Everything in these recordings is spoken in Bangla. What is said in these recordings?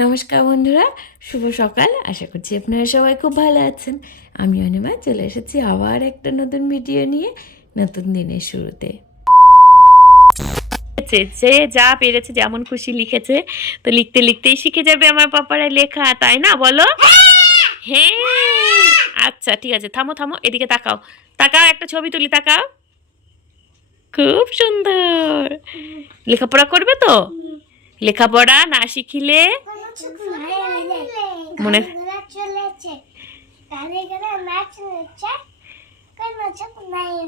নমস্কার বন্ধুরা, শুভ সকাল। আশা করছি আপনারা সবাই খুব ভালো আছেন। আমি অনিমা চলে এসেছি আবার একটা নতুন ভিডিও নিয়ে, নতুন দিনের শুরুতে। সে যা পেরেছে যেমন খুশি লিখেছে, তো লিখতে লিখতেই শিখে যাবে আমার পাপারা লেখা, তাই না বলো? হ্যাঁ। আচ্ছা ঠিক আছে, থামো থামো, এদিকে তাকাও, তাকাও, একটা ছবি তুলি, তাকাও। খুব সুন্দর। লেখাপড়া করবে তো? লেখাপড়া না শিখিলে মনে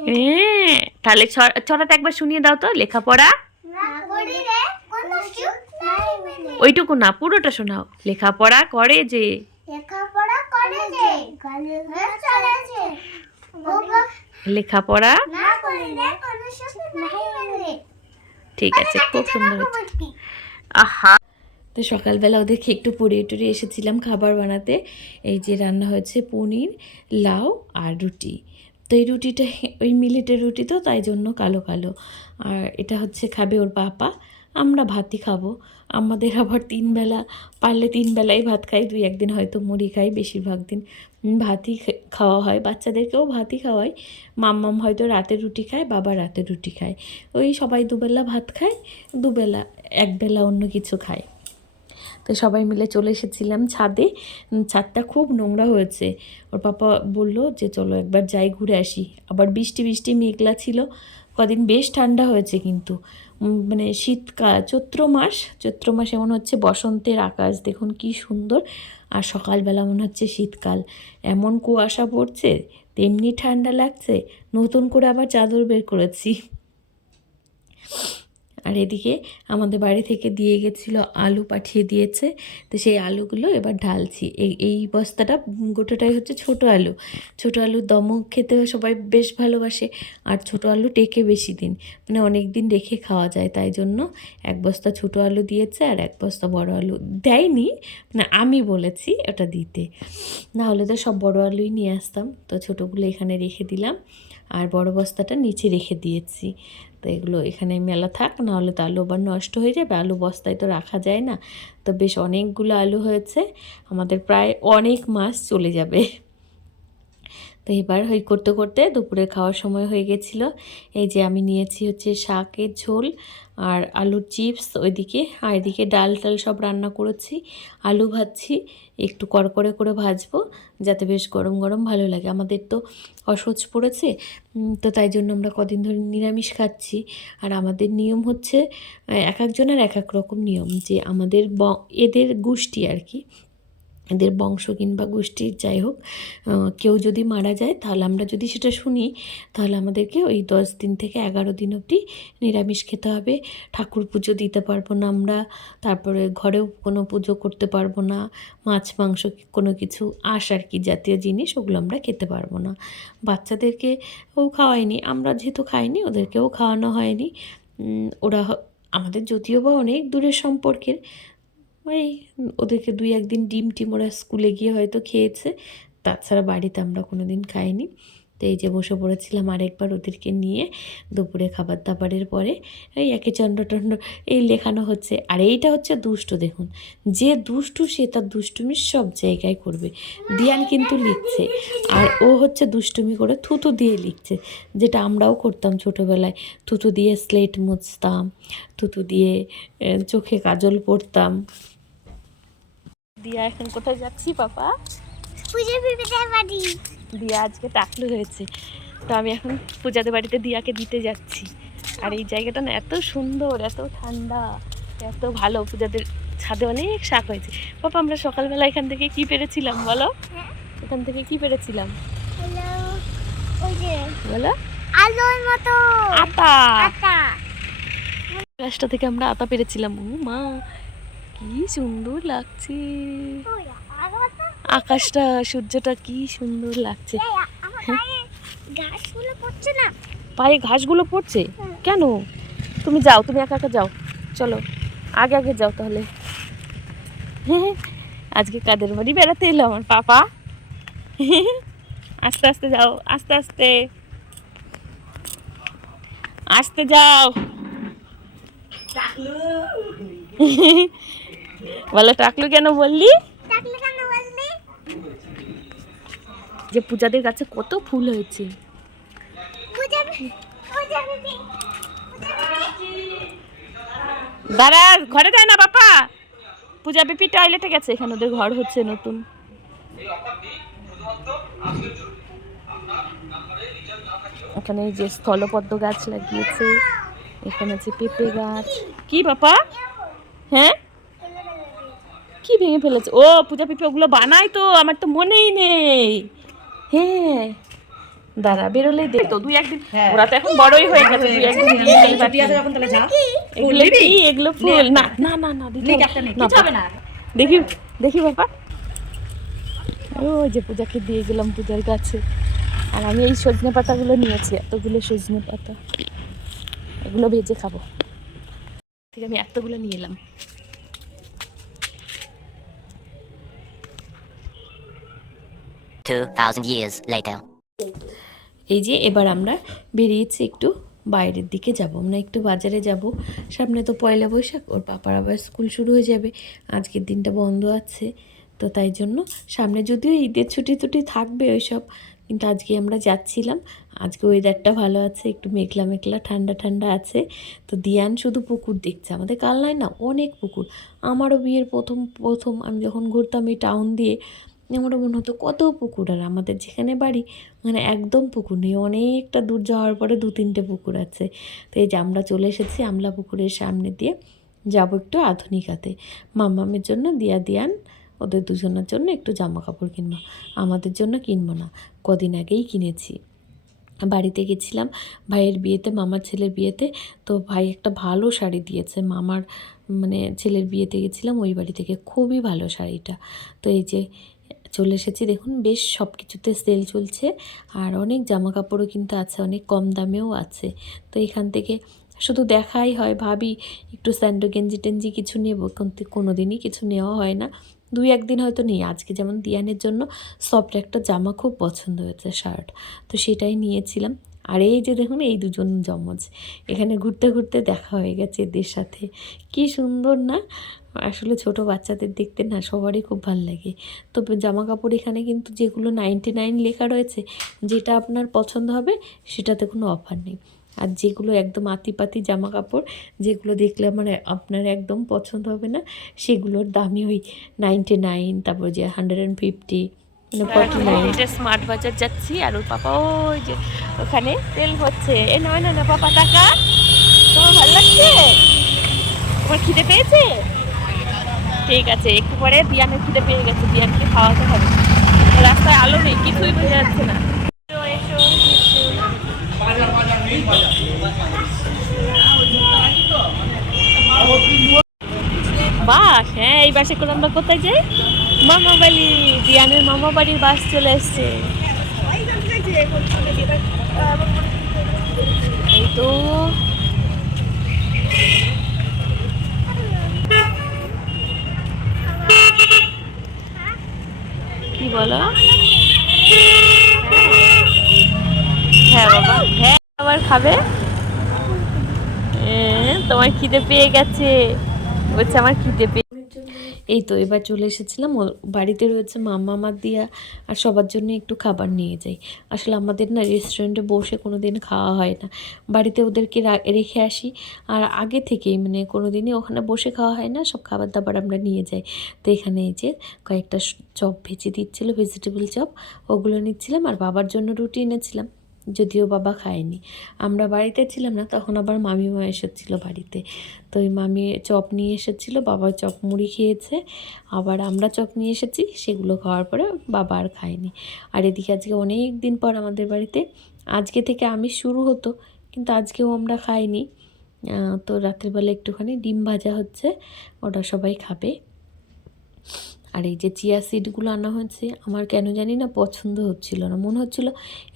হ্যাঁ, তাহলে ছড়াটা একবার শুনিয়ে দাও তো। লেখাপড়া ওইটুকু না, পুরোটা শোনাও। লেখাপড়া করে যে লেখাপড়া ঠিক আছে, খুব সুন্দর হচ্ছে। আহা, তো সকালবেলা ওদেরকে একটু পড়িয়ে টড়িয়ে এসেছিলাম খাবার বানাতে। এই যে রান্না হয়েছে পনির, লাউ আর রুটি। তো এই রুটিটা ওই মিলেটের রুটি, তো তাই জন্য কালো কালো। আর এটা হচ্ছে খাবে ওর পাপা, আমরা ভাতই খাবো। আমাদের আবার 3 বেলা, পারলে 3 বেলাই ভাত খাই, 2-1 দিন হয়তো মুড়ি খাই, বেশিরভাগ দিন ভাতই খাওয়া হয়। বাচ্চাদেরকেও ভাতই খাওয়াই। মাম্মাম হয়তো রাতে রুটি খায়, বাবা রাতে রুটি খায়। ওই সবাই দুবেলা ভাত খায়, দুবেলা একবেলা অন্য কিছু খায়। তো সবাই মিলে চলে এসেছিলাম ছাদে। ছাদটা খুব নোংরা হয়েছে। ওর পাপা বলল যে চলো একবার যাই, ঘুরে আসি। আবার বৃষ্টি বৃষ্টি মেঘলা ছিল। কদিন বেশ ঠান্ডা হয়েছে, কিন্তু মানে শীতকাল, চৈত্র মাস এমন হচ্ছে বসন্তের আকাশ দেখুন কি সুন্দর। আর সকালবেলা মনে হচ্ছে শীতকাল, এমন কুয়াশা পড়ছে, তেমনি ঠান্ডা লাগছে। নতুন করে আবার চাদর বের করেছি। আর এদিকে আমাদের বাড়ি থেকে দিয়ে গেছিলো আলু, পাঠিয়ে দিয়েছে। তো সেই আলুগুলো এবার ঢালছি। এই বস্তাটা গোটাটাই হচ্ছে ছোটো আলু। ছোটো আলুর দম খেতে সবাই বেশ ভালোবাসে। আর ছোটো আলু টেকে বেশি দিন, মানে অনেক দিন রেখে খাওয়া যায়। তাই জন্য 1 বস্তা ছোটো আলু দিয়েছে আর 1 বস্তা বড় আলু দেয়নি, মানে আমি বলেছি ওটা দিতে। না হলে তো সব বড় আলুই নিয়ে আসতাম। তো ছোটোগুলো এখানে রেখে দিলাম, আর বড় বস্তাটা নিচে রেখে দিয়েছি। তো এগুলো এখানে মেলা থাক, নাহলে তো আলু আবার নষ্ট হয়ে যাবে। আলু বস্তায় তো রাখা যায় না। তো বেশ অনেকগুলো আলু হয়েছে, আমাদের প্রায় অনেক মাস চলে যাবে। তো এবার করতে করতে দুপুরে খাওয়ার সময় হয়ে গেছিলো। এই যে আমি নিয়েছি হচ্ছে শাকের ঝোল আর আলুর চিপস ওইদিকে, আর এদিকে ডাল টাল সব রান্না করেছি। আলু ভাজছি, একটু কড়কড়ে করে ভাজবো, যাতে বেশ গরম গরম ভালো লাগে। আমাদের তো অসহ্য পড়েছে, তো তাই জন্য আমরা কদিন ধরে নিরামিষ খাচ্ছি। আর আমাদের নিয়ম হচ্ছে এক একজনের এক এক রকম নিয়ম, যে আমাদের এদের গোষ্ঠী আর কি, এদের বংশ কিংবা গোষ্ঠীর যাই হোক, কেউ যদি মারা যায়, তাহলে আমরা যদি সেটা শুনি, তাহলে আমাদেরকে ওই 10 দিন থেকে 11 দিন অবধি নিরামিষ খেতে হবে। ঠাকুর পুজো দিতে পারবো না আমরা, তারপরে ঘরেও কোনো পুজো করতে পারবো না। মাছ মাংস কোনো কিছু আর কি জাতীয় জিনিস, ওগুলো আমরা খেতে পারবো না। বাচ্চাদেরকেও খাওয়াইনি, আমরা যেহেতু খাইনি ওদেরকেও খাওয়ানো হয়নি। ওরা আমাদের যদিও বা অনেক দূরের সম্পর্কের, ওই ওদেরকে 2-1 দিন ডিম টিম ওরা স্কুলে গিয়ে হয়তো খেয়েছে, তাছাড়া বাড়িতে আমরা কোনো দিন খাইনি। তো এই যে বসে পড়েছিলাম আরেকবার ওদেরকে নিয়ে, দুপুরে খাবার দাবারের পরে এই একে চন্ড টন্ড এই লেখানো হচ্ছে। আর এইটা হচ্ছে দুষ্টু, দেখুন যে দুষ্টু সে তার দুষ্টুমি সব জায়গায় করবে। দিয়ান কিন্তু লিখছে, আর ও হচ্ছে দুষ্টুমি করে থুতু দিয়ে লিখছে, যেটা আমরাও করতাম ছোটোবেলায়। থুতু দিয়ে স্লেট মুছতাম, থুতু দিয়ে চোখে কাজল পরতাম। দিয়া এখন কোথায় যাচ্ছি পাপা? দিয়া আজকে টাকলু হয়েছে, তো আমি এখন পূজাদের বাড়িতে দিয়াকে দিতে যাচ্ছি। আর এই জায়গাটা না এত সুন্দর, এত ঠান্ডা, এত ভালো। পূজাদের ছাদে অনেক শাক হয়েছে। পাপা আমরা সকালবেলা এখান থেকে কি পেরেছিলাম বলো? এখান থেকে কি পেরেছিলাম বলো? আলুর মতো আতা। গাছটা থেকে আমরা আতা পেরেছিলাম। ও মা, কি সুন্দর লাগছে আকাশটা, সূর্যটা কি সুন্দর লাগছে। পায়ে ঘাসগুলো পড়ছে কেন? তুমি যাও, তুমি একা একা যাও, চলো আগে আগে যাও তাহলে। আজকে কাদের বাড়ি বেড়াতে এলো আমার পাপা? আস্তে আস্তে যাও, আস্তে আস্তে আস্তে যাও। বলো টাকলু কেন বললি? যে পূজাদের কাছে কত ফুল হয়েছে। দাঁড়া, ঘরে যায় না বাপা। পূজা পিপি টয়লেটে গেছে, এখানে ওদের ঘর হচ্ছে নতুন। এখানে যে স্থলপদ্ম গাছ লাগিয়েছে, এখানে আছে পেঁপে গাছ। কি বাপা? হ্যাঁ, কি ভেঙে ফেলেছে? ও পূজা পিপি ওগুলো বানাই তো, আমার তো মনেই নেই। হ্যাঁ দাঁড়া, বেরোলেই দে তো, 2-1 দিন। ওরা তো এখন বড়ই হয়ে গেছে, 2-1 দিন দিয়ে নেই বাকি। এগুলো কি? এগুলো ফুল? না না না না, দেখি দেখি বাবা। ওই যে পূজাকে দিয়ে গেলাম পূজার কাছে। আর আমি এই সজনে পাতাগুলো নিয়েছি, এতগুলো সজনে পাতা, এগুলো ভেজে খাবো। ঠিক, আমি এতগুলো নিয়ে এলাম। এই যে এবার আমরা বেরিয়েছি একটু বাইরের দিকে যাব, আমরা একটু বাজারে যাব। সামনে তো পয়লা বৈশাখ, ওর পাপার আবার স্কুল শুরু হয়ে যাবে, আজকের দিনটা বন্ধ আছে। তো তাই জন্য সামনে যদিও ঈদের ছুটি টুটি থাকবে ওইসব, কিন্তু আজকে আমরা যাচ্ছিলাম। আজকে ওয়েদারটা ভালো আছে, একটু মেঘলা মেঘলা ঠান্ডা ঠান্ডা আছে। তো দিয়ান শুধু পুকুর দেখছে, আমাদের কালনায় না অনেক পুকুর। আমারও বিয়ের প্রথম প্রথম আমি যখন ঘুরতাম এই টাউন দিয়ে, আমারও মনে হতো কত পুকুর, আর আমাদের যেখানে বাড়ি মানে একদম পুকুর নেই, অনেকটা দূর যাওয়ার পরে 2-3টে পুকুর আছে। তো এই যে আমরা চলে এসেছি আমলা পুকুরের সামনে দিয়ে, যাব একটু আধুনিকাতে মাম্মামের জন্য, দিয়ান ওদের দুজনের জন্য একটু জামা কাপড় কিনবো, আমাদের জন্য কিনবো না, কদিন আগেই কিনেছি। বাড়িতে গেছিলাম ভাইয়ের বিয়েতে, মামার ছেলের বিয়েতে, তো ভাই একটা ভালো শাড়ি দিয়েছে। মামার মানে ছেলের বিয়েতে গেছিলাম ওই বাড়ি থেকে, খুবই ভালো শাড়িটা। তো এই যে চলে এসেছি, দেখুন বেশ সব কিছুতে সেল চলছে, আর অনেক জামা কাপড়ও কিন্তু আছে, অনেক কম দামেও আছে। তো এখান থেকে শুধু দেখাই হয়, ভাবি একটু স্যান্ডো গেঞ্জি টেঞ্জি কিছু নেব, কিন্তু কোনো দিনই কিছু নেওয়া হয় না। 2-1 দিন হয়তো নেই। আজকে যেমন দিয়ানের জন্য সফট একটা জামা খুব পছন্দ হয়েছে, শার্ট, তো সেটাই নিয়েছিলাম। আর এই যে দেখুন এই দুজন জমজ, এখানে ঘুরতে ঘুরতে দেখা হয়ে গেছে এদের সাথে, কি সুন্দর না? আসলে ছোট বাচ্চাদের দেখতে না সবারই খুব ভালো লাগে। তবে জামা কাপড় এখানে কিন্তু যেগুলো 99 লেখা রয়েছে, যেটা আপনার পছন্দ হবে সেটাতে কোনো অফার নেই। আর যেগুলো একদম আতিপাতি জামা কাপড়, যেগুলো দেখলে মানে আপনার একদম পছন্দ হবে না, সেগুলোর দামই ওই 99, তারপর যে 150, মানে 49। স্মার্ট বাজার যাচ্ছি, আর ওর পাপা ওই যে ওখানে তেল হচ্ছে। এ নয় না না পাপা, টাকা তোমার ভালো লাগছে? তোমার খিদে পেয়েছে? ঠিক আছে, একটু পরে বিয়ানের খিদে পেয়ে গেছে, বিয়ানকে খাওয়াতে হবে। রাস্তায় আলো নেই, কিছুই বোঝা যাচ্ছে না। বাস, হ্যাঁ এই বাসে করে আমরা কোথায় যাই? মামা বাড়ি, বিয়ানের মামা বাড়ির বাস চলে এসছে। এই তো কি বলো? হ্যাঁ বাবা, হ্যাঁ আবার খাবে? তোমার খিদে পেয়ে গেছে, বলছে আমার খিদে পেয়ে। এই তো এবার চলে এসেছিলাম, বাড়িতে রয়েছে মাম্মা, আমার দিয়া, আর সবার জন্য একটু খাবার নিয়ে যাই। আসলে আমাদের না রেস্টুরেন্টে বসে কোনো দিন খাওয়া হয় না, বাড়িতে ওদেরকে রেখে আসি, আর আগে থেকেই মানে কোনো দিনই ওখানে বসে খাওয়া হয় না, সব খাবার দাবার আমরা নিয়ে যাই। তো এখানে এই যে কয়েকটা চপ ভেজে দিচ্ছিলো, ভেজিটেবল চপ, ওগুলো নিচ্ছিলাম, আর বাবার জন্য রুটি এনেছিলাম, যদিও বাবা খায়নি। আমরা বাড়িতে ছিলাম না তখন, আবার মামিমা এসেছিলো বাড়িতে, তো ওই মামি চপ নিয়ে এসেছিলো, বাবা চপ মুড়ি খেয়েছে, আবার আমরা চপ নিয়ে এসেছি, সেগুলো খাওয়ার পরে বাবা আর খায়নি। আর এদিকে আজকে অনেক দিন পর আমাদের বাড়িতে আজকে থেকে আমিষ শুরু হতো, কিন্তু আজকেও আমরা খাইনি। তো রাত্রিবেলা একটুখানি ডিম ভাজা হচ্ছে, ওটা সবাই খাবে। আর এই যে চিয়া সিডগুলো আনা হয়েছে, আমার কেন জানি না পছন্দ হচ্ছিল না, মনে হচ্ছিল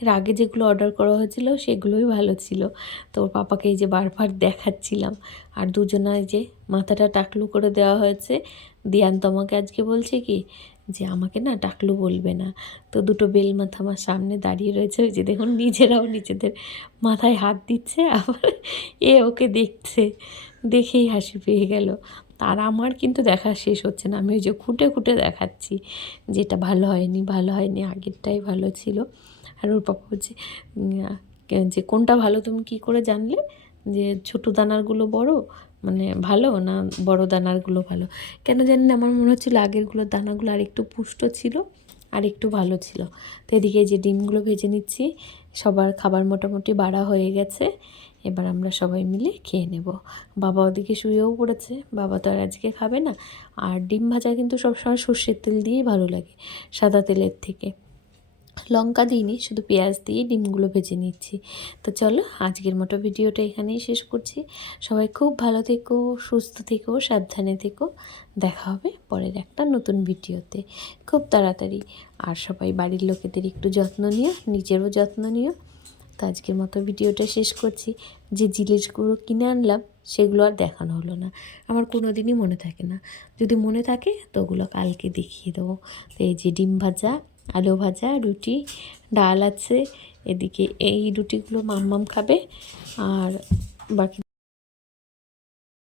এর আগে যেগুলো অর্ডার করা হয়েছিল সেগুলোই ভালো ছিল। তো ওর পাপাকে এই যে বারবার দেখাচ্ছিলাম, আর দুজনায় যে মাথাটা টাকলু করে দেওয়া হয়েছে। দিয়ান তোমাকে আজকে বলছে কি যে আমাকে না টাকলু বলবে না, তো দুটো বেল মাথা আমার সামনে দাঁড়িয়ে রয়েছে, ওই যে দেখুন নিজেরাও নিজেদের মাথায় হাত দিচ্ছে, আবার এ ওকে দেখছে, দেখেই হাসি পেয়ে গেল। তার আমার কিন্তু দেখা শেষ হচ্ছে না, আমি ওই যে খুঁটে খুঁটে দেখাচ্ছি যেটা ভালো হয়নি ভালো হয়নি, আগেরটাই ভালো ছিল। আর ওর পাপা বলছে যে কোনটা ভালো তুমি কি করে জানলে যে ছোটো দানারগুলো বড় মানে ভালো না বড় দানারগুলো ভালো? কেন জানি না আমার মনে হচ্ছিলো আগেরগুলোর দানাগুলো আর একটু পুষ্ট ছিল আর একটু ভালো ছিল। তো এদিকে যে ডিমগুলো ভেজে নিচ্ছি, সবার খাবার মোটামুটি বাড়া হয়ে গেছে, এবার আমরা সবাই মিলে খেয়ে নেব। বাবা ওদিকে শুয়েও পড়েছে, বাবা তো আর আজকে খাবে না। আর ডিম ভাজা কিন্তু সবসময় সর্ষের তেল দিয়েই ভালো লাগে সাদা তেলের থেকে। লঙ্কা দিইনি, শুধু পেঁয়াজ দিয়ে ডিমগুলো ভেজে নিচ্ছি। তো চলো আজকের মতো ভিডিওটা এখানেই শেষ করছি। সবাই খুব ভালো থেকো, সুস্থ থেকো, সাবধানে থেকো। দেখা হবে পরের একটা নতুন ভিডিওতে খুব তাড়াতাড়ি। আর সবাই বাড়ির লোকেদের একটু যত্ন নিও, নিজেরও যত্ন নিও। তো আজকের মতো ভিডিওটা শেষ করছি। যে জিনিসগুলো কিনে আনলাম সেগুলো আর দেখানো হলো না, আমার কোনো দিনই মনে থাকে না। যদি মনে থাকে তো ওগুলো কালকে দেখিয়ে দেবো। তো এই যে ডিম ভাজা, আলু ভাজা, রুটি, ডাল আছে এদিকে। এই রুটিগুলো মাম্মাম খাবে আর বাকি